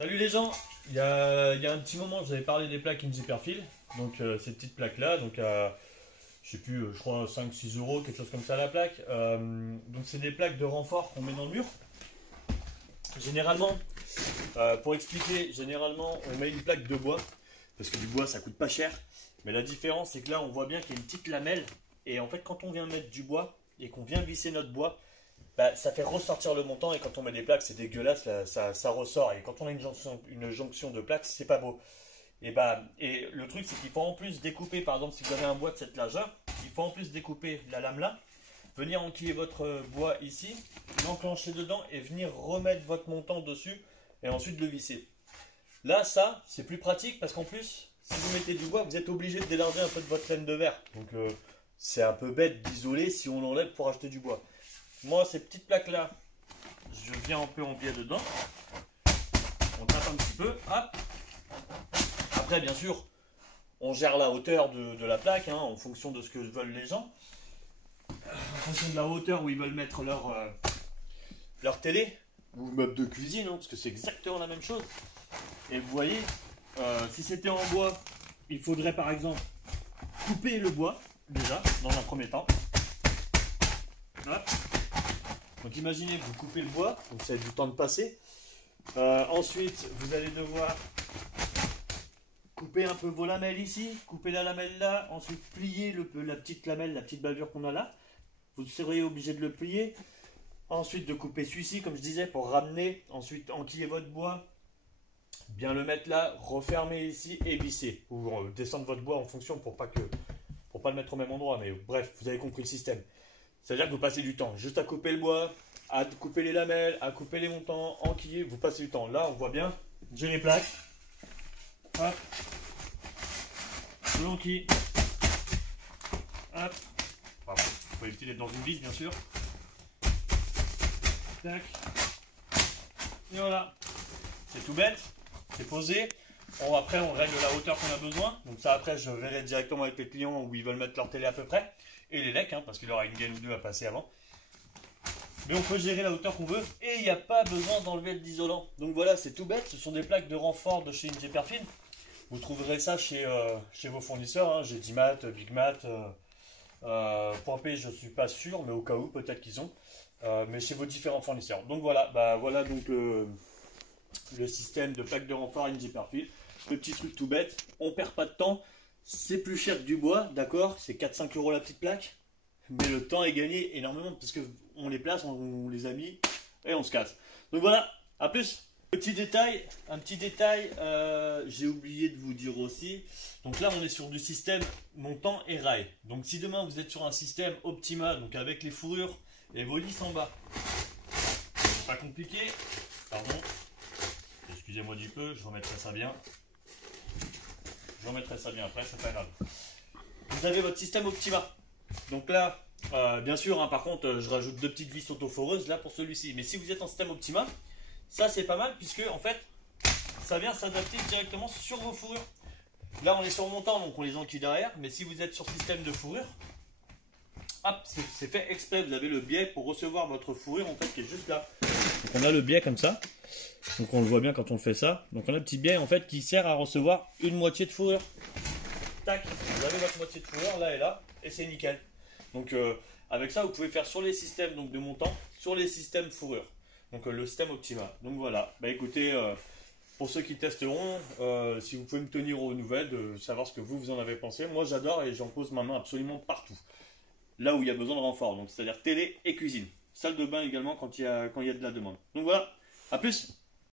Salut les gens, il y a un petit moment je vous avais parlé des plaques Inji Perfil, donc ces petites plaques là, donc je sais plus, je crois 5-6 euros, quelque chose comme ça la plaque. Donc c'est des plaques de renfort qu'on met dans le mur. Généralement, pour expliquer, généralement on met une plaque de bois, parce que du bois ça coûte pas cher, mais la différence c'est que là on voit bien qu'il y a une petite lamelle, et en fait quand on vient mettre du bois et qu'on vient visser notre bois, bah, ça fait ressortir le montant, et quand on met des plaques c'est dégueulasse, là, ça ressort, et quand on a une jonction de plaques c'est pas beau. Et le truc c'est qu'il faut en plus découper, par exemple si vous avez un bois de cette largeur, il faut en plus découper la lame là, venir enquiller votre bois ici, l'enclencher dedans et venir remettre votre montant dessus et ensuite le visser. Là ça c'est plus pratique parce qu'en plus si vous mettez du bois vous êtes obligé de délarger un peu de votre laine de verre, donc c'est un peu bête d'isoler si on l'enlève pour acheter du bois. Moi, ces petites plaques-là, je viens un peu en biais dedans. On tape un petit peu. Hop. Après, bien sûr, on gère la hauteur de la plaque hein, en fonction de ce que veulent les gens. En fonction de la hauteur où ils veulent mettre leur télé ou meuble de cuisine, hein, parce que c'est exactement la même chose. Et vous voyez, si c'était en bois, il faudrait par exemple couper le bois, déjà, dans un premier temps. Hop. Donc imaginez, vous coupez le bois, donc ça a du temps de passer. Ensuite, vous allez devoir couper un peu vos lamelles ici, couper la lamelle là, ensuite plier la petite lamelle, la petite bavure qu'on a là. Vous seriez obligé de le plier. Ensuite, de couper celui-ci, comme je disais, pour ramener. Ensuite, enquiller votre bois, bien le mettre là, refermer ici et visser. Ou descendre votre bois en fonction pour pas le mettre au même endroit. Mais bref, vous avez compris le système. C'est-à-dire que vous passez du temps juste à couper le bois, à couper les lamelles, à couper les montants, enquiller, vous passez du temps. Là, on voit bien, j'ai les plaques. Hop. Je l'enquille. Hop. Enfin, faut éviter d'être dans une vis, bien sûr. Tac. Et voilà. C'est tout bête. C'est posé. Après, on règle la hauteur qu'on a besoin. Donc ça, après, je verrai directement avec les clients où ils veulent mettre leur télé à peu près. Et les lecs, hein, parce qu'il y aura une gaine ou deux à passer avant. Mais on peut gérer la hauteur qu'on veut. Et il n'y a pas besoin d'enlever l'isolant. Donc voilà, c'est tout bête. Ce sont des plaques de renfort de chez Inji Perfil. Vous trouverez ça chez vos fournisseurs. Hein. J'ai Dimat, Bigmat, Point P, je ne suis pas sûr. Mais au cas où, peut-être qu'ils ont. Mais chez vos différents fournisseurs. Donc voilà, voilà donc le système de plaques de renfort Inji Perfil. Le petit truc tout bête. On perd pas de temps. C'est plus cher que du bois, d'accord, c'est 4-5 euros la petite plaque, mais le temps est gagné énormément parce qu'on les place, on les a mis et on se casse. Donc voilà, à plus. Un petit détail, j'ai oublié de vous dire aussi. Donc là, on est sur du système montant et rail. Donc si demain vous êtes sur un système Optima, donc avec les fourrures et vos lisses en bas, c'est pas compliqué. Pardon, excusez-moi du peu, je remettrai ça bien. Je remettrai ça bien après, c'est pas grave. Vous avez votre système Optima. Donc là, bien sûr, hein, par contre, je rajoute 2 petites vis autoforeuses là pour celui-ci. Mais si vous êtes en système Optima, ça c'est pas mal puisque en fait, ça vient s'adapter directement sur vos fourrures. Là, on est sur montant, donc on les enquille derrière. Mais si vous êtes sur système de fourrure, hop, c'est fait exprès. Vous avez le biais pour recevoir votre fourrure en fait qui est juste là. Donc on a le biais comme ça. Donc on le voit bien quand on fait ça. Donc on a un petit biais en fait qui sert à recevoir une moitié de fourrure. Tac, vous avez votre moitié de fourrure là et là, et c'est nickel. Donc avec ça vous pouvez faire sur les systèmes donc, de montant, sur les systèmes fourrure. Donc le système Optima. Donc voilà, bah écoutez, pour ceux qui testeront, si vous pouvez me tenir aux nouvelles, de savoir ce que vous en avez pensé. Moi j'adore et j'en pose ma main absolument partout. Là où il y a besoin de renfort, donc c'est-à-dire télé et cuisine. Salle de bain également quand il y a de la demande. Donc voilà, à plus.